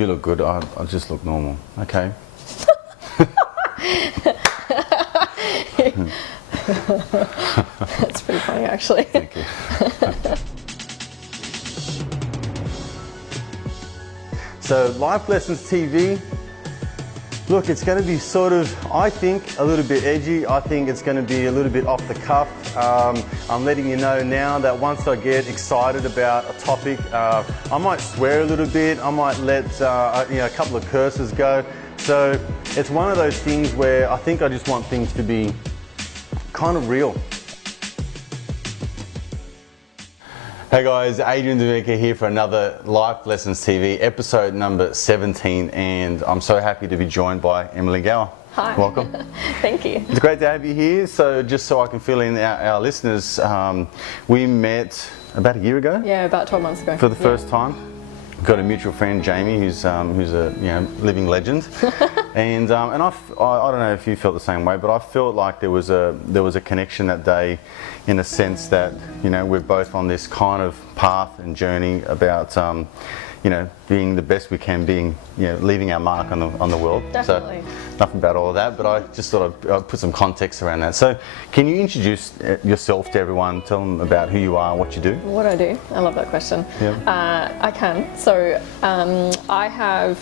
you look good. I just look normal. Okay. That's pretty funny, actually. Thank you. So, Life Lessons TV. Look, it's going to be sort of, I think, a little bit edgy. I think it's going to be a little bit off the cuff. I'm letting you know now that once I get excited about a topic, I might swear a little bit. I might let a couple of curses go. So it's one of those things where I think I just want things to be kind of real. Hey guys, Adrian here for another Life Lessons TV, episode number 17, and I'm so happy to be joined by Emily Gowor. Hi. Welcome. Thank you. It's great to have you here. So just so I can fill in our listeners, we met about a year ago? Yeah, about 12 months ago. For the first time. We've got a mutual friend, Jamie, who's a living legend, and I don't know if you felt the same way, but I felt like there was a connection that day, in a sense that we're both on this kind of path and journey about being the best we can, being leaving our mark on the world. Definitely. So nothing about all of that, but I just thought I'd put some context around that. So can you introduce yourself to everyone? Tell them about who you are and what you do. What I do? I love that question. Yeah. I can. So I have,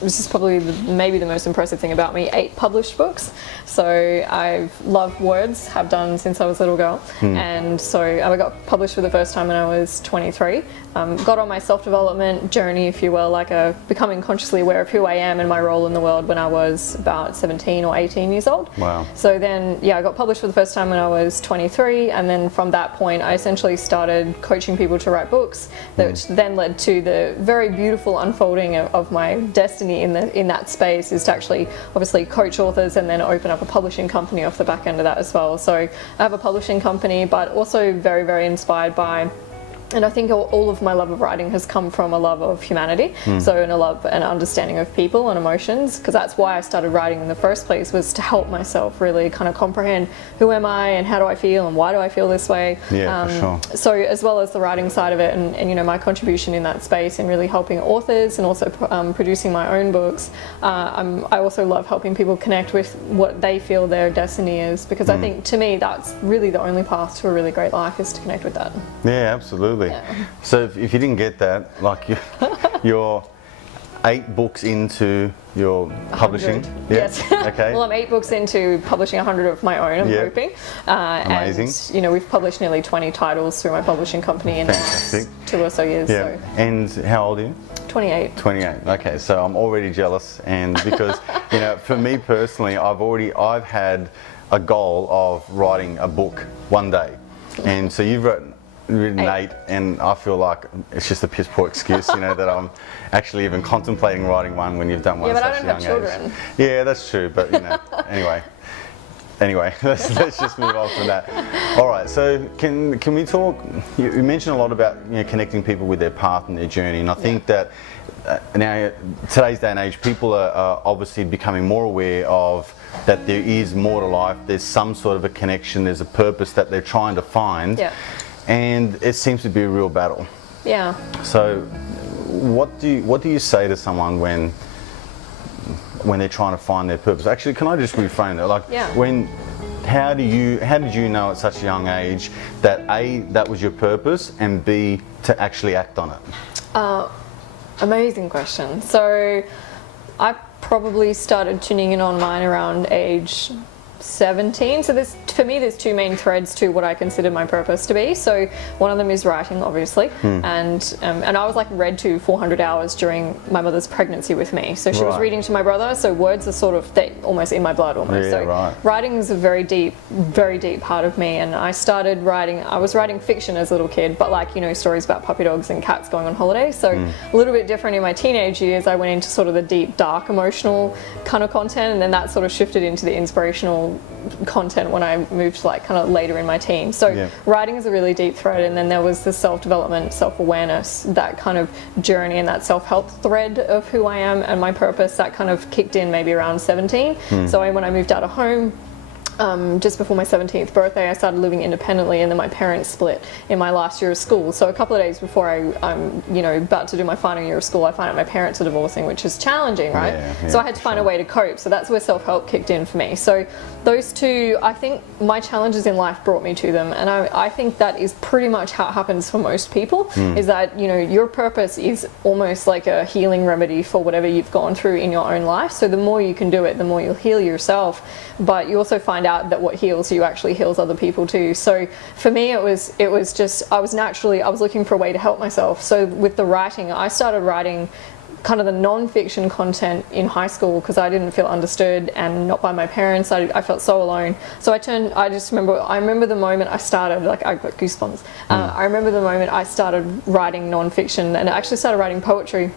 this is probably maybe the most impressive thing about me, 8 published books. So I've loved words, have done since I was a little girl. And so I got published for the first time when I was 23. Got on my self-development journey, if you will, like becoming consciously aware of who I am and my role in the world when I was about 17 or 18 years old. Wow. So then, I got published for the first time when I was 23, and then from that point I essentially started coaching people to write books, which then led to the very beautiful unfolding of my destiny in that space, is to actually obviously coach authors and then open up a publishing company off the back end of that as well. So I have a publishing company, but also very, very inspired by, and I think all of my love of writing has come from a love of humanity, so a love and understanding of people and emotions, because that's why I started writing in the first place, was to help myself really kind of comprehend who am I and how do I feel and why do I feel this way. Yeah, for sure. So as well as the writing side of it and my contribution in that space and really helping authors and also producing my own books, I also love helping people connect with what they feel their destiny is, because I think to me that's really the only path to a really great life, is to connect with that. Yeah, absolutely. Yeah. So if you didn't get that, like you're 8 books into your publishing. 100. Yes. Okay. Well, I'm 8 books into publishing 100 of my own, I'm hoping. Amazing. And we've published nearly 20 titles through my publishing company in the last 2 or so years. Yeah. So. And how old are you? 28. 28. Okay, so I'm already jealous, and because for me personally, I've had a goal of writing a book one day, and so you've written 8, and I feel like it's just a piss poor excuse, that I'm actually even contemplating writing one when you've done one at such a young age. Yeah, but I don't have children. Yeah, that's true, but anyway, let's just move on from that. All right, so can we talk? You mentioned a lot about connecting people with their path and their journey, and I think that now today's day and age, people are obviously becoming more aware of that there is more to life. There's some sort of a connection. There's a purpose that they're trying to find. Yeah. And it seems to be a real battle. Yeah. So, what do you say to someone when they're trying to find their purpose? Actually, can I just reframe that? Like, how did you know at such a young age that A, that was your purpose, and B, to actually act on it? Amazing question. So, I probably started tuning in on mine around age 17. So for me there's 2 main threads to what I consider my purpose to be. So one of them is writing, obviously, and I was read to 400 hours during my mother's pregnancy with me. So she was reading to my brother, so words are sort of almost in my blood almost. Writing is a very deep part of me, and I started writing. I was writing fiction as a little kid, but stories about puppy dogs and cats going on holiday. So a little bit different in my teenage years. I went into sort of the deep, dark, emotional kind of content, and then that sort of shifted into the inspirational content when I moved kind of later in my teens. So writing is a really deep thread, and then there was the self-development, self-awareness, that kind of journey and that self-help thread of who I am and my purpose that kind of kicked in maybe around 17. So when I moved out of home, just before my 17th birthday, I started living independently, and then my parents split in my last year of school. So a couple of days before I'm about to do my final year of school, I find out my parents are divorcing, which is challenging, right? Yeah, so I had to find a way to cope. So that's where self-help kicked in for me. So those two, I think my challenges in life brought me to them, and I think that is pretty much how it happens for most people, is that, your purpose is almost like a healing remedy for whatever you've gone through in your own life. So the more you can do it, the more you'll heal yourself, but you also find out that what heals you actually heals other people too. So for me, it was just, I was looking for a way to help myself. So with the writing, I started writing kind of the non-fiction content in high school because I didn't feel understood and not by my parents. I felt so alone. So I remember the moment I started, like I got goosebumps. I remember the moment I started writing non-fiction, and I actually started writing poetry.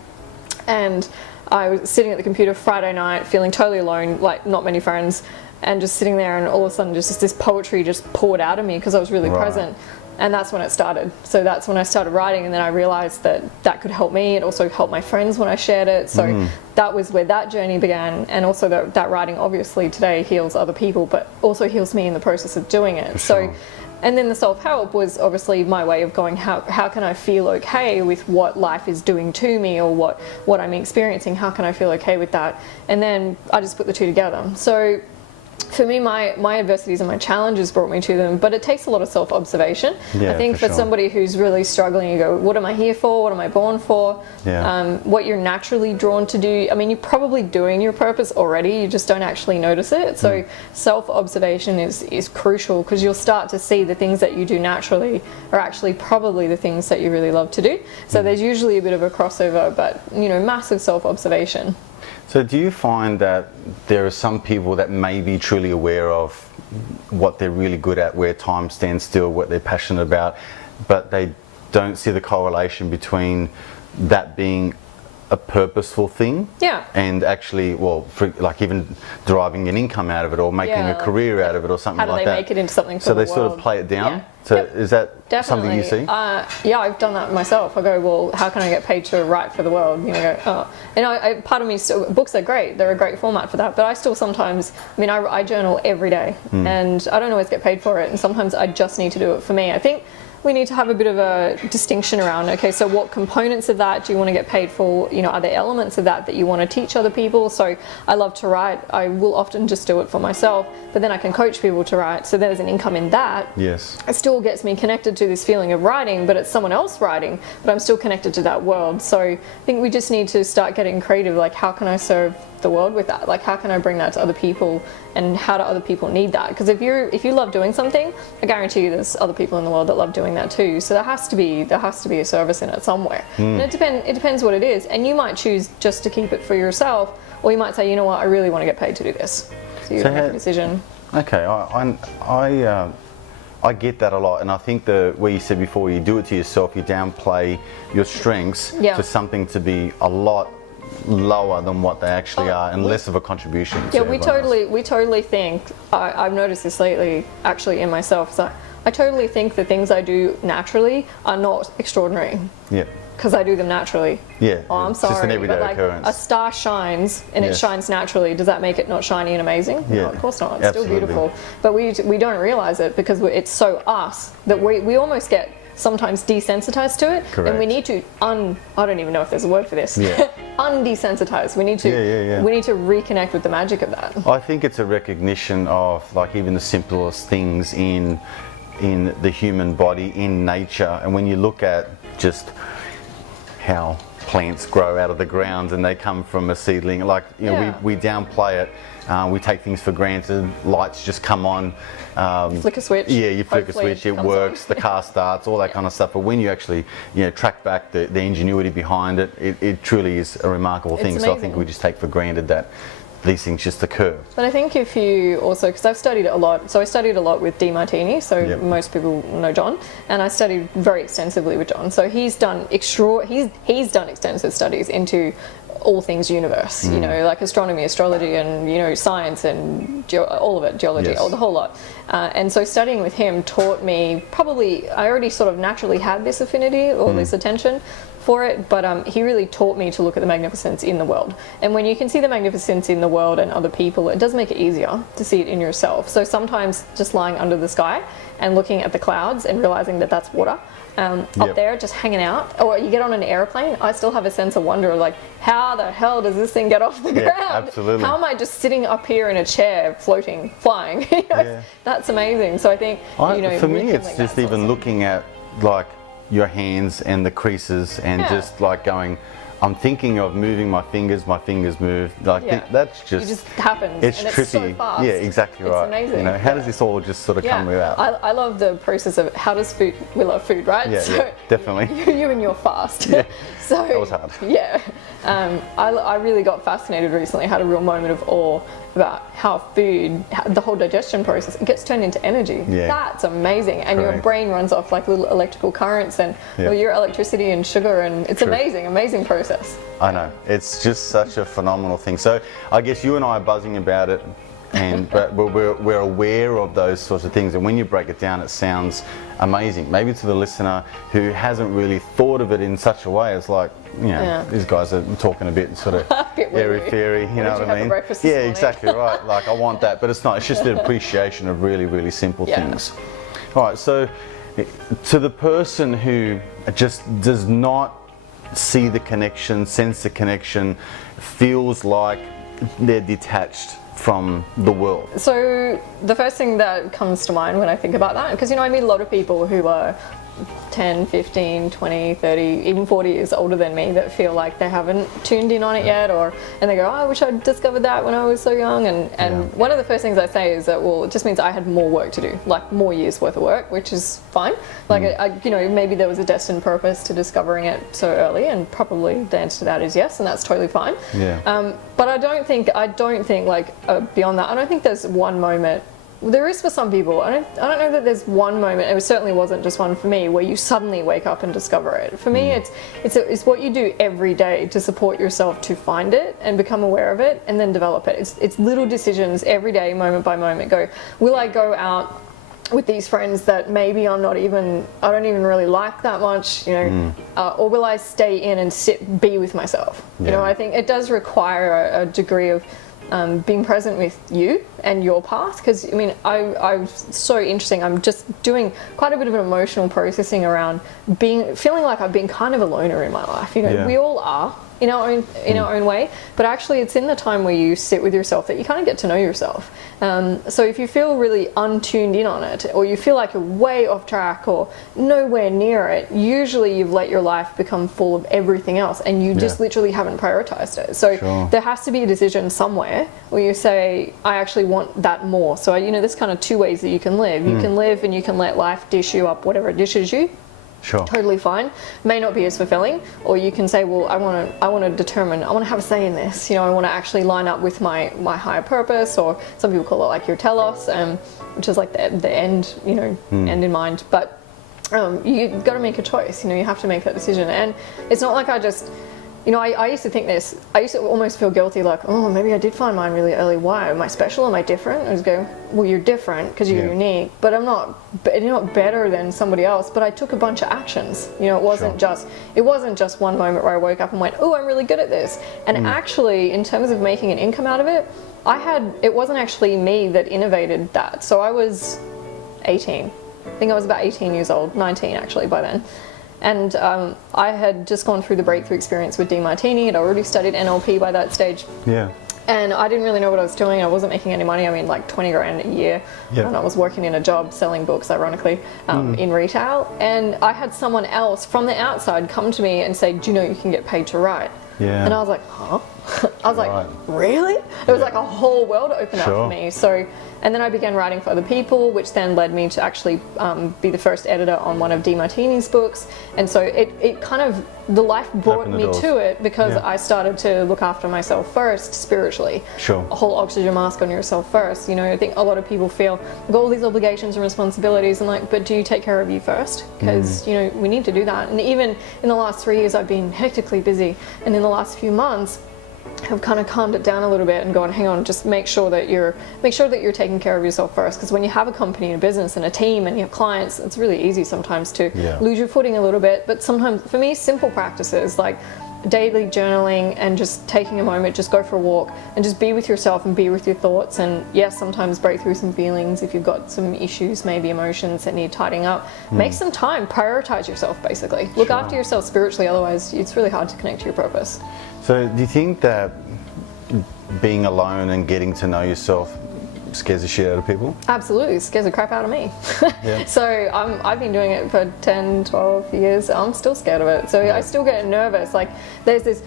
And I was sitting at the computer Friday night, feeling totally alone, like not many friends, and just sitting there, and all of a sudden just this poetry just poured out of me because I was really present. And that's when it started. So that's when I started writing, and then I realized that could help me. It also helped my friends when I shared it. So that was where that journey began. And also that writing obviously today heals other people, but also heals me in the process of doing it. So, and then the self-help was obviously my way of going, how can I feel okay with what life is doing to me, or what I'm experiencing? How can I feel okay with that? And then I just put the two together. So for me, my adversities and my challenges brought me to them, but it takes a lot of self-observation. I think for somebody who's really struggling, you go, what am I here for? What am I born for? What you're naturally drawn to do. I mean, you're probably doing your purpose already, you just don't actually notice it. So self-observation is crucial, because you'll start to see the things that you do naturally are actually probably the things that you really love to do. So there's usually a bit of a crossover, but massive self-observation. So do you find that there are some people that may be truly aware of what they're really good at, where time stands still, what they're passionate about, but they don't see the correlation between that being a purposeful thing and actually, like even deriving an income out of it, or making a career out of it, or something like that? How do they make it into something for the world? So they sort of play it down? Yeah. So is that Definitely. something you see? Yeah, I've done that myself. I go, well, how can I get paid to write for the world? And part of me still, books are great. They're a great format for that. But I still sometimes, I journal every day, and I don't always get paid for it. And sometimes I just need to do it for me. I think we need to have a bit of a distinction around, okay, so what components of that do you want to get paid for? Are there elements of that you want to teach other people? So I love to write. I will often just do it for myself, but then I can coach people to write. So there's an income in that. Yes. It still gets me connected to this feeling of writing, but it's someone else writing, but I'm still connected to that world. So I think we just need to start getting creative, like how can I serve the world with that? Like how can I bring that to other people, and how do other people need that? Because if you love doing something, I guarantee you there's other people in the world that love doing that too. So there has to be a service in it somewhere. And it depends what it is, and you might choose just to keep it for yourself, or you might say, you know what, I really want to get paid to do this. So you make a decision. Okay, I get that a lot, and I think where you said before, you do it to yourself, you downplay your strengths to something to be a lot lower than what they actually are, and less of a contribution to we totally think, I've noticed this lately actually in myself, so I totally think the things I do naturally are not extraordinary. Yeah. Because I do them naturally. Yeah. Oh, I'm sorry. Just an everyday occurrence. A star shines, and it shines naturally. Does that make it not shiny and amazing? Yeah. No, of course not. It's still beautiful. But we don't realize it because it's so us that we almost get sometimes desensitized to it. Correct. And we need to I don't even know if there's a word for this. Yeah. Undesensitize. We need to reconnect with the magic of that. I think it's a recognition of like even the simplest things in the human body, in nature, and when you look at just how plants grow out of the ground and they come from a seedling, like we downplay it, we take things for granted. Lights just come on, flick a switch. Yeah, you flick a switch, it works, the car starts, all that kind of stuff. But when you actually track back the ingenuity behind it, it truly is a remarkable thing. So I think we just take for granted that these things just occur. But I think if you also, because I've studied it a lot, so I studied a lot with Demartini, so most people know John, and I studied very extensively with John. So he's done extensive studies into all things universe, like astronomy, astrology, and science, and all of it, geology, the whole lot. And so studying with him taught me, probably I already sort of naturally had this affinity or this attention for it, but he really taught me to look at the magnificence in the world. And when you can see the magnificence in the world and other people, it does make it easier to see it in yourself. So sometimes just lying under the sky and looking at the clouds and realizing that that's water up there just hanging out, or you get on an airplane, I still have a sense of wonder, like, how the hell does this thing get off the ground? Absolutely. How am I just sitting up here in a chair floating, flying? That's amazing. So I think, for me it's just even looking at like your hands and the creases and just like going, I'm thinking of moving my fingers move, like that's just, it just happens. It's and trippy. It's so fast. Yeah, exactly right. It's amazing. How does this all just sort of come about? I love the process of how does food, we love food, right? Yeah, so definitely. You and your fast. Yeah, so that was hard. Yeah. I really got fascinated recently. I had a real moment of awe about how food, the whole digestion process, it gets turned into energy. Yeah. That's amazing. And your brain runs off like little electrical currents and your electricity and sugar, and it's amazing process. I know, it's just such a phenomenal thing. So I guess you and I are buzzing about it, but we're aware of those sorts of things, and when you break it down it sounds amazing. Maybe to the listener who hasn't really thought of it in such a way, it's like, these guys are talking a bit sort of airy-fairy, you know what I mean? Yeah, exactly right, like I want that, but it's not, it's just an appreciation of really simple things. All right, so to the person who just does not see the connection, sense the connection, feels like they're detached from the world. So the first thing that comes to mind when I think about that, because I meet a lot of people who are 10, 15, 20, 30, even 40 years older than me that feel like they haven't tuned in on it yet, and they go, I wish I'd discovered that when I was so young, and one of the first things I say is that, well, it just means I had more work to do, like more years worth of work, which is fine. Like maybe there was a destined purpose to discovering it so early, and probably the answer to that is yes, and that's totally fine. But I don't think like beyond that, I don't think there's one moment. There is for some people. I don't know that there's one moment. It certainly wasn't just one for me where you suddenly wake up and discover it. For me, it's what you do every day to support yourself to find it and become aware of it and then develop it. It's little decisions every day, moment by moment. Will I go out with these friends that maybe I don't even really like that much, or will I stay in and be with myself? I think it does require a degree of being present with you and your path, because I'm so interesting. I'm just doing quite a bit of an emotional processing around feeling like I've been kind of a loner in my life. We all are in our own way, but actually it's in the time where you sit with yourself that you kind of get to know yourself. So if you feel really untuned in on it, or you feel like you're way off track or nowhere near it, usually you've let your life become full of everything else and you just literally haven't prioritized it. So there has to be a decision somewhere where you say, I actually want that more. So there's kind of two ways that you can live. You can live and you can let life dish you up whatever it dishes you. Totally fine. May not be as fulfilling. Or you can say, well, I want to determine, I want to have a say in this. I want to actually line up with my higher purpose, or some people call it like your telos, which is like the end, end in mind. But you got to make a choice. You have to make that decision. And it's not like I just, I used to think this. I used to almost feel guilty, like, oh, maybe I did find mine really early. Why? Am I special? Am I different? I was going, well, you're different because you're unique, but you're not better than somebody else. But I took a bunch of actions. It wasn't just one moment where I woke up and went, oh, I'm really good at this. And actually, in terms of making an income out of it, it wasn't actually me that innovated that. So I was 18. I think I was about 18 years old, 19 actually by then. And I had just gone through the breakthrough experience with Demartini. I'd already studied NLP by that stage. And I didn't really know what I was doing. I wasn't making any money. like 20 grand a year. And I was working in a job selling books, ironically, in retail. And I had someone else from the outside come to me and say, do you know you can get paid to write? And I was like, huh? I was like, really? It was like a whole world opened up for me. So, and then I began writing for other people, which then led me to actually be the first editor on one of Demartini's books. And so it kind of, the life brought me to it because I started to look after myself first spiritually. A whole oxygen mask on yourself first. I think a lot of people feel like all these obligations and responsibilities, and like, but do you take care of you first? Because we need to do that. And even in the last 3 years I've been hectically busy, and in the last few months have kind of calmed it down a little bit and gone, hang on, just make sure that you're taking care of yourself first. Because when you have a company and a business and a team and you have clients, it's really easy sometimes to lose your footing a little bit. But sometimes, for me, simple practices like daily journaling and just taking a moment, just go for a walk and just be with yourself and be with your thoughts. And yes, sometimes break through some feelings if you've got some issues, maybe emotions that need tidying up. Make some time, prioritize yourself, basically. Look after yourself spiritually, otherwise it's really hard to connect to your purpose. So do you think that being alone and getting to know yourself scares the shit out of people? Absolutely, it scares the crap out of me. So I've been doing it for 10, 12 years. I'm still scared of it. So I still get nervous. Like there's this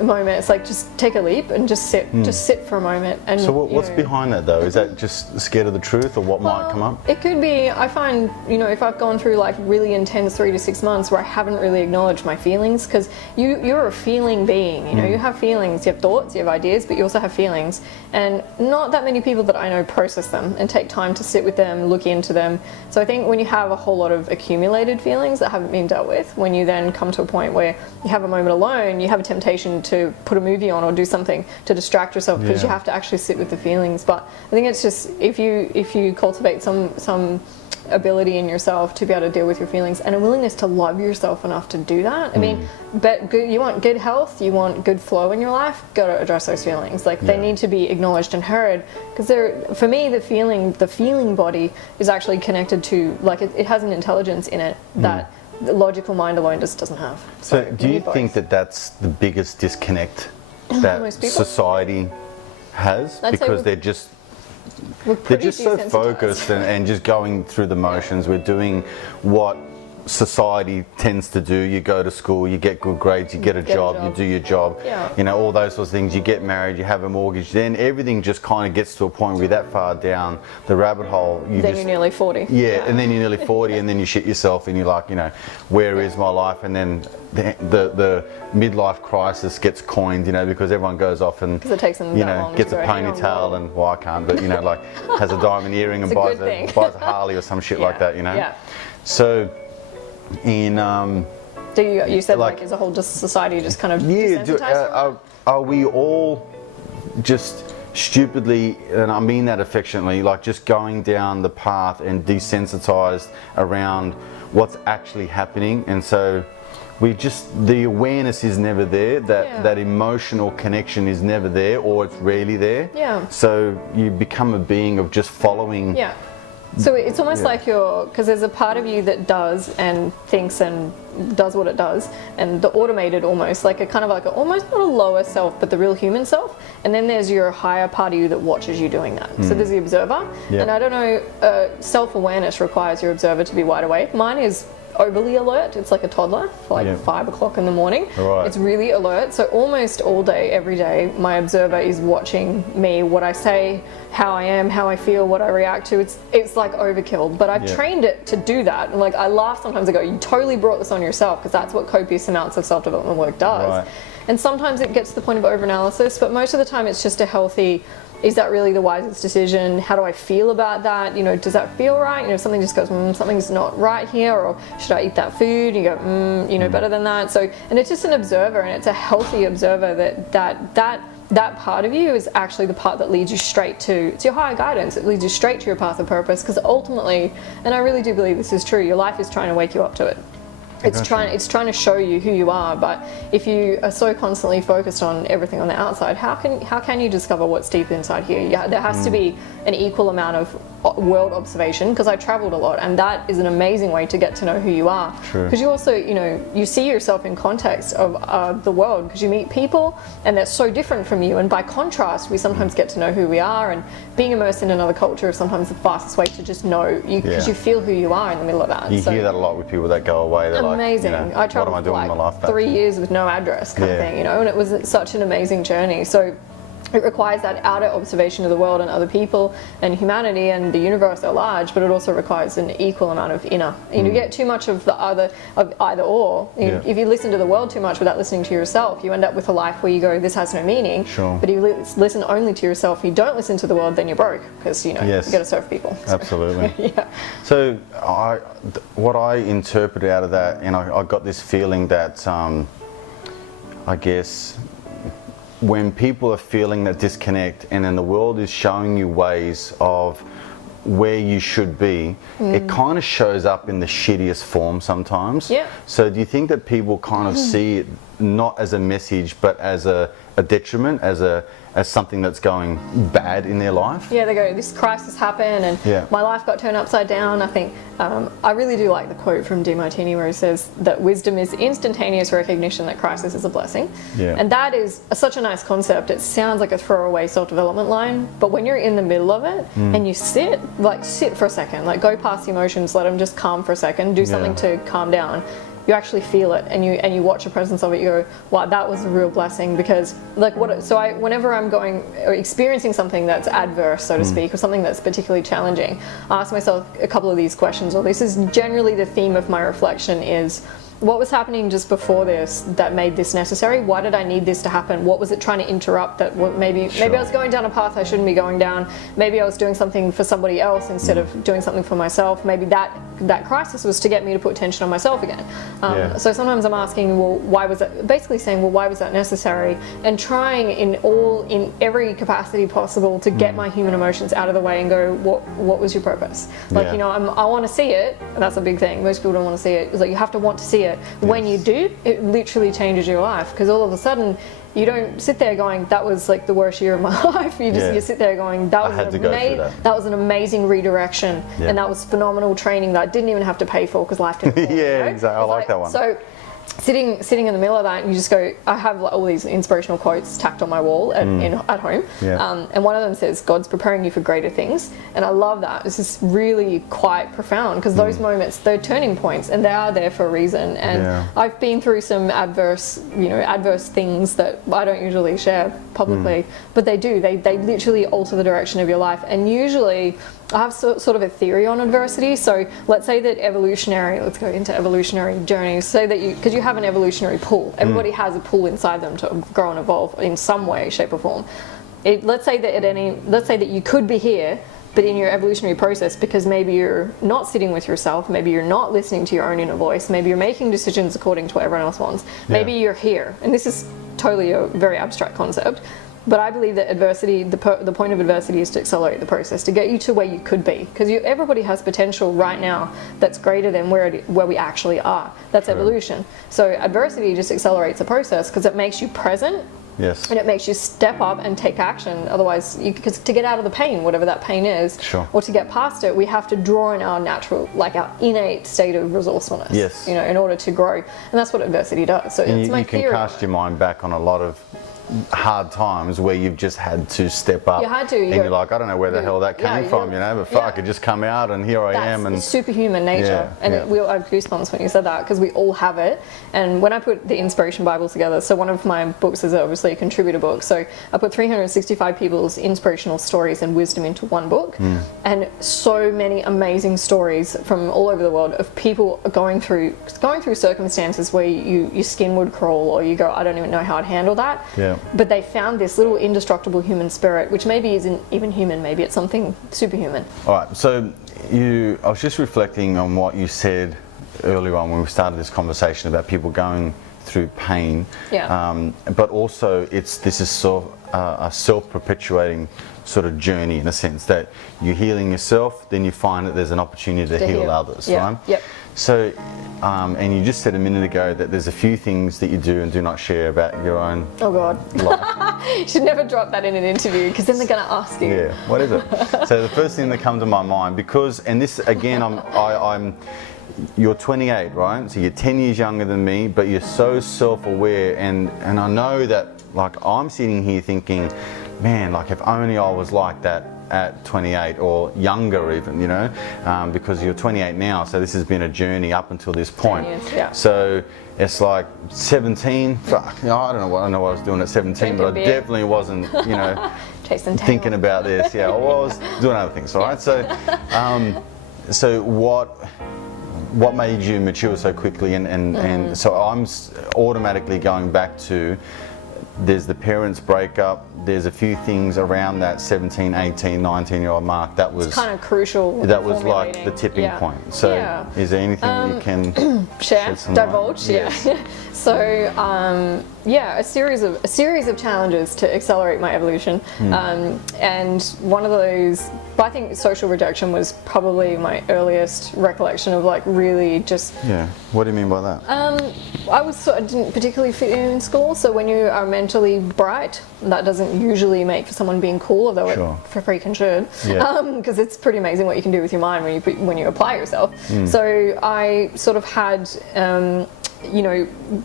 moment, it's like just take a leap and just sit for a moment. And so what's behind that though? Is that just scared of the truth or what might come up? It could be, I find, if I've gone through like really intense 3 to 6 months where I haven't really acknowledged my feelings, because you're a feeling being, you have feelings, you have thoughts, you have ideas, but you also have feelings. And not that many people that I know process them and take time to sit with them, look into them. So I think when you have a whole lot of accumulated feelings that haven't been dealt with, when you then come to a point where you have a moment alone, you have a temptation to put a movie on or do something to distract yourself, because you have to actually sit with the feelings. But I think it's just if you cultivate some ability in yourself to be able to deal with your feelings and a willingness to love yourself enough to do that. I mean, you want good health, you want good flow in your life, got to address those feelings. Like they need to be acknowledged and heard, because for me the feeling body is actually connected to, like it has an intelligence in it that the logical mind alone just doesn't have. So do you think that that's the biggest disconnect that society has? Because they're just so focused and just going through the motions. We're doing what society tends to do. You go to school, you get good grades, you get a job, you do your job, all those sorts of things. You get married, you have a mortgage, then everything just kind of gets to a point where you're that far down the rabbit hole. You're nearly 40. And then you're nearly 40 and then you shit yourself and you're like, where is my life? And then the midlife crisis gets coined, because everyone goes off and it takes them gets a ponytail and I can't, but like has a diamond earring and buys a Harley or some shit like that, So in do you said like as a whole just society just kind of desensitized? Are we all just stupidly, and I mean that affectionately, like just going down the path and desensitized around what's actually happening? And so the awareness is never there, that emotional connection is never there, or it's rarely there. So you become a being of just following. So it's almost like because there's a part of you that does and thinks and does what it does, and the automated almost like almost not a lower self, but the real human self. And then there's your higher part of you that watches you doing that. So there's the observer, and I don't know, self-awareness requires your observer to be wide awake. Mine is overly alert. It's like a toddler for 5 o'clock in the morning. It's really alert. So almost all day, every day, my observer is watching me, what I say, how I am, how I feel, what I react to. It's like overkill, but I've trained it to do that. And like I laugh sometimes, I go, you totally brought this on yourself, because that's what copious amounts of self-development work does. And sometimes it gets to the point of overanalysis, but most of the time it's just a healthy, is that really the wisest decision? How do I feel about that? Does that feel right? Something just goes, something's not right here, or should I eat that food? You go, better than that. So, and it's just an observer, and it's a healthy observer that part of you is actually the part that leads you straight to, it's your higher guidance. It leads you straight to your path of purpose, because ultimately, and I really do believe this is true, your life is trying to wake you up to it. It's trying to show you who you are, but if you are so constantly focused on everything on the outside, how can you discover what's deep inside here? There has to be an equal amount of world observation, because I traveled a lot, and that is an amazing way to get to know who you are. Because you also, you see yourself in context of the world, because you meet people and they're so different from you, and by contrast we sometimes get to know who we are, and being immersed in another culture is sometimes the fastest way to just know you, because you feel who you are in the middle of that. You hear that a lot with people that go away. They're amazing. Like, I traveled for like 3 years with no address kind of thing, and it was such an amazing journey. So it requires that outer observation of the world and other people and humanity and the universe at large, but it also requires an equal amount of inner. You get too much of either or. If you listen to the world too much without listening to yourself, you end up with a life where you go, this has no meaning. But if you listen only to yourself, you don't listen to the world, then you're broke, because you got to serve people. Absolutely. So what I interpreted out of that, and I got this feeling that I guess when people are feeling that disconnect, and then the world is showing you ways of where you should be, it kind of shows up in the shittiest form sometimes. Yeah. So do you think that people kind of see it not as a message, but as a detriment, as something that's going bad in their life? Yeah, they go, this crisis happened and my life got turned upside down. I think I really do like the quote from Demartini where he says that wisdom is instantaneous recognition that crisis is a blessing. Yeah. And that is such a nice concept. It sounds like a throwaway self-development line, but when you're in the middle of it and you sit for a second, like go past the emotions, let them just calm for a second, do something to calm down. You actually feel it, and you watch the presence of it. You go, wow, that was a real blessing. Because whenever I'm going or experiencing something that's adverse, so to speak, or something that's particularly challenging, I ask myself a couple of these questions. Or this is generally the theme of my reflection: is what was happening just before this that made this necessary? Why did I need this to happen? What was it trying to interrupt? That maybe I was going down a path I shouldn't be going down. Maybe I was doing something for somebody else instead of doing something for myself. Maybe that crisis was to get me to put tension on myself again. So sometimes I'm asking, well, why was that? Basically saying, well, why was that necessary? And trying in every capacity possible to get my human emotions out of the way and go, what was your purpose? Like, you know, I want to see it. And that's a big thing. Most people don't want to see it. It's like you have to want to see it. When you do, it literally changes your life, because all of a sudden you don't sit there going, that was like the worst year of my life. You sit there going, that was an amazing redirection, and that was phenomenal training that I didn't even have to pay for because life didn't. Exactly. I like that one. So sitting in the middle of that, and you just go, I have all these inspirational quotes tacked on my wall at home, and one of them says, God's preparing you for greater things. And I love that. It's just really quite profound, because those moments, they're turning points, and they are there for a reason. And I've been through some adverse things that I don't usually share publicly, but they literally alter the direction of your life. And usually I have sort of a theory on adversity. So let's say that let's go into evolutionary journeys. Say that because you have an evolutionary pull. Everybody has a pull inside them to grow and evolve in some way, shape or form. Let's say that you could be here, but in your evolutionary process, because maybe you're not sitting with yourself, maybe you're not listening to your own inner voice, maybe you're making decisions according to what everyone else wants, maybe you're here. And this is totally a very abstract concept. But I believe that adversity, the point of adversity is to accelerate the process, to get you to where you could be. Because everybody has potential right now that's greater than where we actually are. That's evolution. So adversity just accelerates the process because it makes you present. Yes. And it makes you step up and take action. Otherwise, because to get out of the pain, whatever that pain is, or to get past it, we have to draw in our natural, like our innate state of resourcefulness. Yes. You know, in order to grow. And that's what adversity does. So it's my theory. You can cast your mind back on a lot of hard times where you've just had to step up. You had to. And you're like, I don't know where the hell that came from, you know, but fuck, it just come out and here I am. And superhuman nature. I have goosebumps when you said that, because we all have it. And when I put the Inspiration Bible together, so one of my books is obviously a contributor book. So I put 365 people's inspirational stories and wisdom into one book. And so many amazing stories from all over the world of people going through circumstances where your skin would crawl, or you go, I don't even know how I'd handle that. But they found this little indestructible human spirit, which maybe isn't even human, maybe it's something superhuman. All right, so I was just reflecting on what you said earlier on when we started this conversation about people going through pain. But also this is sort of a self-perpetuating sort of journey, in a sense that you're healing yourself, then you find that there's an opportunity to heal others, right? So, and you just said a minute ago that there's a few things that you do and do not share about your own life. You should never drop that in an interview, because then they're going to ask you. Yeah, what is it? So the first thing that comes to my mind, because, and this again, you're 28, right? So you're 10 years younger than me, but you're so self-aware, and I know that, like, I'm sitting here thinking, man, like if only I was like that at 28 or younger even, you know, because you're 28 now, so this has been a journey up until this point. 10 years, So it's like 17, fuck, you know, I don't know what I was doing at 17, but I definitely wasn't, you know, thinking about this. I was doing other things, all right? So, so what made you mature so quickly? And so I'm automatically going back to there's the parents breakup, there's a few things around that 17, 18, 19-year-old mark that was kind of crucial. That was like the tipping point. So is there anything you can share, divulge? Yes. Yeah. So a series of challenges to accelerate my evolution, and one of those, I think social rejection was probably my earliest recollection of like really just. Yeah. What do you mean by that? I didn't particularly fit in school, so when you are mentally bright, that doesn't usually make for someone being cool, although it for freaking should, because it's pretty amazing what you can do with your mind when you apply yourself. So I sort of had. I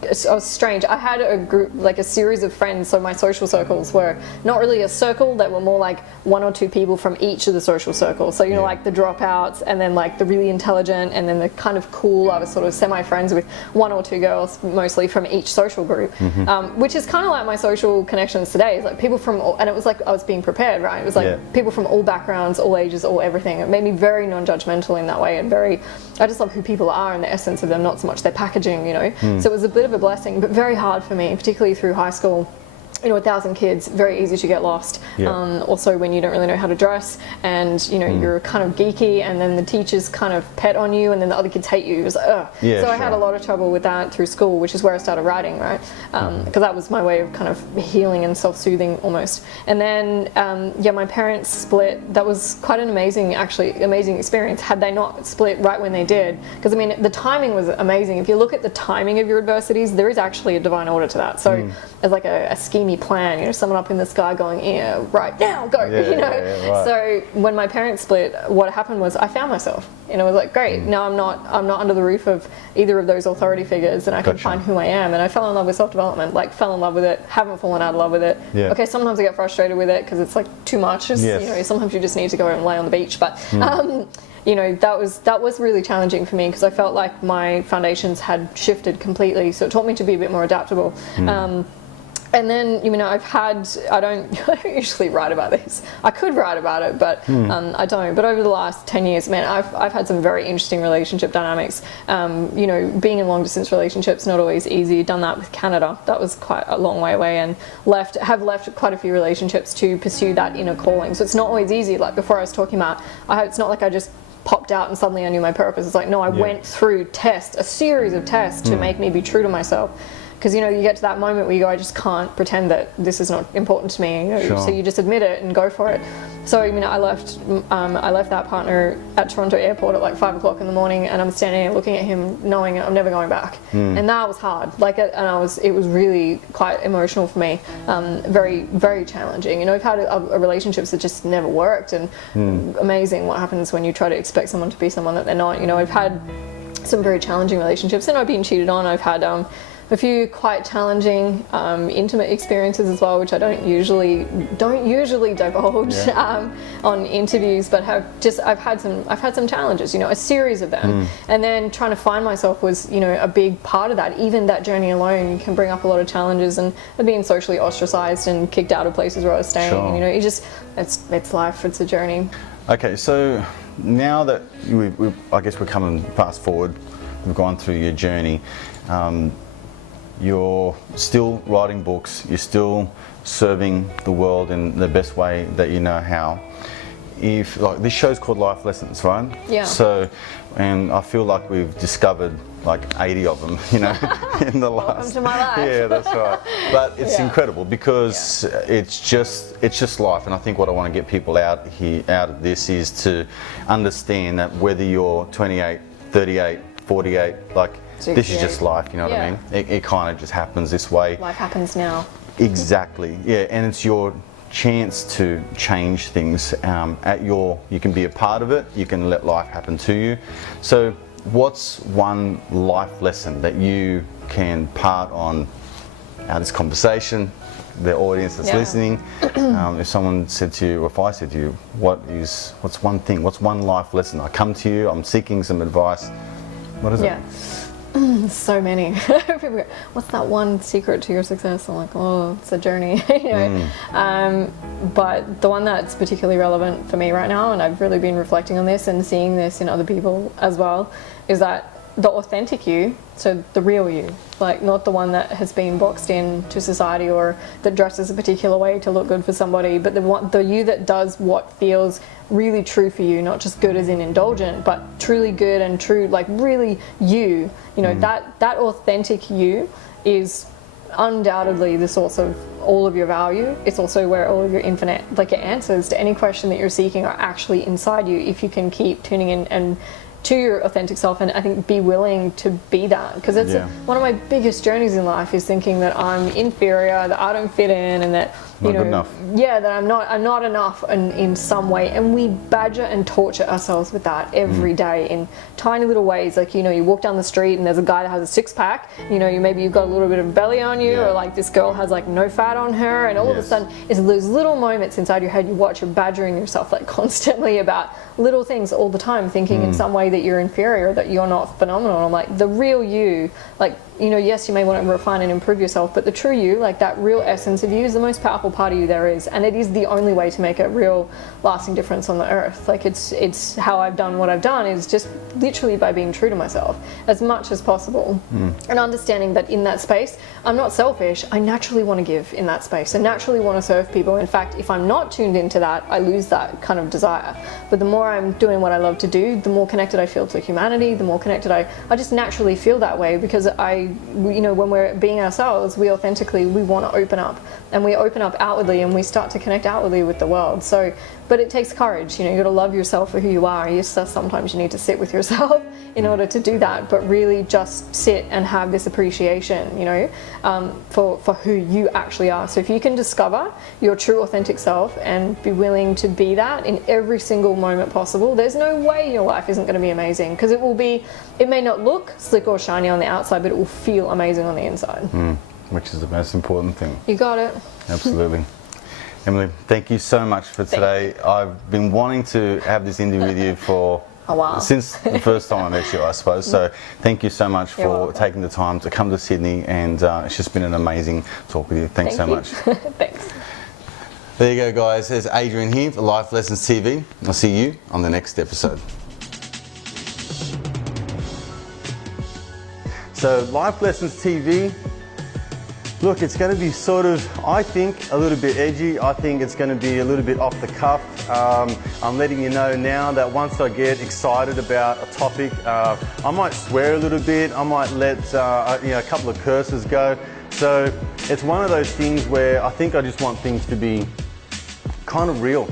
was strange. I had a group, like a series of friends, so my social circles were not really a circle, they were more like one or two people from each of the social circles. So, like the dropouts, and then like the really intelligent, and then the kind of cool. I was sort of semi-friends with one or two girls, mostly from each social group, which is kind of like my social connections today. It's like people from all, and it was like I was being prepared, right? It was like people from all backgrounds, all ages, all everything. It made me very non-judgmental in that way, and I just love who people are and the essence of them, not so much their packaging, So it was a bit of a blessing, but very hard for me, particularly through high school. 1,000 kids, very easy to get lost. Also when you don't really know how to dress, and you're kind of geeky, and then the teachers kind of pet on you, and then the other kids hate you. It was like, ugh. I had a lot of trouble with that through school, which is where I started writing, right? Because that was my way of kind of healing and self-soothing almost. And then, my parents split. That was quite an amazing experience. Had they not split right when they did, because I mean, the timing was amazing. If you look at the timing of your adversities, there is actually a divine order to that. So it's like a schemey plan, someone up in the sky going, right now, go, right. So when my parents split, what happened was I found myself, it was like, great, now I'm not under the roof of either of those authority figures, and I can find who I am, and I fell in love with self-development, like fell in love with it, haven't fallen out of love with it. Okay, sometimes I get frustrated with it because it's like too much, sometimes you just need to go and lay on the beach, but that was really challenging for me, because I felt like my foundations had shifted completely, so it taught me to be a bit more adaptable. And then, I don't usually write about this. I could write about it, but I don't. But over the last 10 years, man, I've had some very interesting relationship dynamics. Being in long distance relationships, not always easy. Done that with Canada. That was quite a long way away, and have left quite a few relationships to pursue that inner calling. So it's not always easy. Like before I was talking about, it's not like I just popped out and suddenly I knew my purpose. It's like, no, I went through a series of tests to make me be true to myself. Because you get to that moment where you go, I just can't pretend that this is not important to me. So you just admit it and go for it. So I left that partner at Toronto Airport at like 5 o'clock in the morning, and I'm standing there looking at him, knowing I'm never going back. And that was hard. It was really quite emotional for me. Very, very challenging. I've had relationships that just never worked, and amazing what happens when you try to expect someone to be someone that they're not. I've had some very challenging relationships, and I've been cheated on. I've had a few quite challenging intimate experiences as well, which I don't usually divulge on interviews, but I've had some challenges, a series of them, and then trying to find myself was a big part of that. Even that journey alone can bring up a lot of challenges, and being socially ostracized and kicked out of places where I was staying. It's life, it's a journey. Okay, so now that I guess we're coming fast forward, we've gone through your journey. You're still writing books, you're still serving the world in the best way that you know how. This show's called Life Lessons, right? Yeah. So, and I feel like we've discovered like 80 of them, in the last. Welcome to my life. Yeah, that's right. But it's incredible, because it's just life, and I think what I want to get people out of this is to understand that whether you're 28, 38, 48, this is just life, you know what I mean? It kind of just happens this way. Life happens now. Exactly, yeah, and it's your chance to change things you can be a part of it, you can let life happen to you. So what's one life lesson that you can part on this conversation, the audience that's listening? If someone said to you, or if I said to you, what's one life lesson? I come to you, I'm seeking some advice, what is it? So many. People go, what's that one secret to your success? I'm like, it's a journey. But the one that's particularly relevant for me right now, and I've really been reflecting on this and seeing this in other people as well, is that the authentic you, so the real you, like not the one that has been boxed in to society or that dresses a particular way to look good for somebody, but the you that does what feels really true for you, not just good as in indulgent, but truly good and true, like really you know, that authentic you is undoubtedly the source of all of your value. It's also where all of your infinite, like your answers to any question that you're seeking are actually inside you, if you can keep tuning in and to your authentic self, and I think be willing to be that, because it's one of my biggest journeys in life is thinking that I'm inferior, that I don't fit in, and that you Not good know, enough. yeah, that I'm not enough in some way, and we badger and torture ourselves with that every day in tiny little ways. Like, you know, you walk down the street and there's a guy that has a six-pack, you know, maybe you've got a little bit of belly on you, or like this girl has like no fat on her, and all of a sudden it's those little moments inside your head you watch, you're badgering yourself like constantly about little things all the time, thinking in some way that you're inferior, that you're not phenomenal. I'm like, the real you, like, you know, yes, you may want to refine and improve yourself, but the true you, like that real essence of you, is the most powerful part of you there is, and it is the only way to make a real lasting difference on the earth. Like, it's how I've done what I've done, is just literally by being true to myself as much as possible, and understanding that in that space I'm not selfish. I naturally want to give in that space. I naturally want to serve people. In fact, if I'm not tuned into that, I lose that kind of desire. But the more I'm doing what I love to do, the more connected I feel to humanity, the more connected I just naturally feel that way, because you know, when we're being ourselves, we authentically, we want to open up, and we open up outwardly, and we start to connect outwardly with the world. So, but it takes courage, you know, you got to love yourself for who you are. Yes, sometimes you need to sit with yourself in order to do that, but really just sit and have this appreciation, you know, for who you actually are. So if you can discover your true authentic self and be willing to be that in every single moment possible, there's no way your life isn't going to be amazing, because it may not look slick or shiny on the outside, but it will feel amazing on the inside. Which is the most important thing. You got it. Absolutely. Emily, thank you so much for today. I've been wanting to have this interview with you for a while, since the first time I met you, I suppose. So thank you so much for taking the time to come to Sydney, and it's just been an amazing talk with you. Thanks so much. Thanks. There you go, guys. There's Adrian here for Life Lessons TV. I'll see you on the next episode. So Life Lessons TV, look, it's going to be sort of, I think, a little bit edgy. I think it's going to be a little bit off the cuff. I'm letting you know now that once I get excited about a topic, I might swear a little bit. I might let you know, a couple of curses go. So it's one of those things where I think I just want things to be kind of real.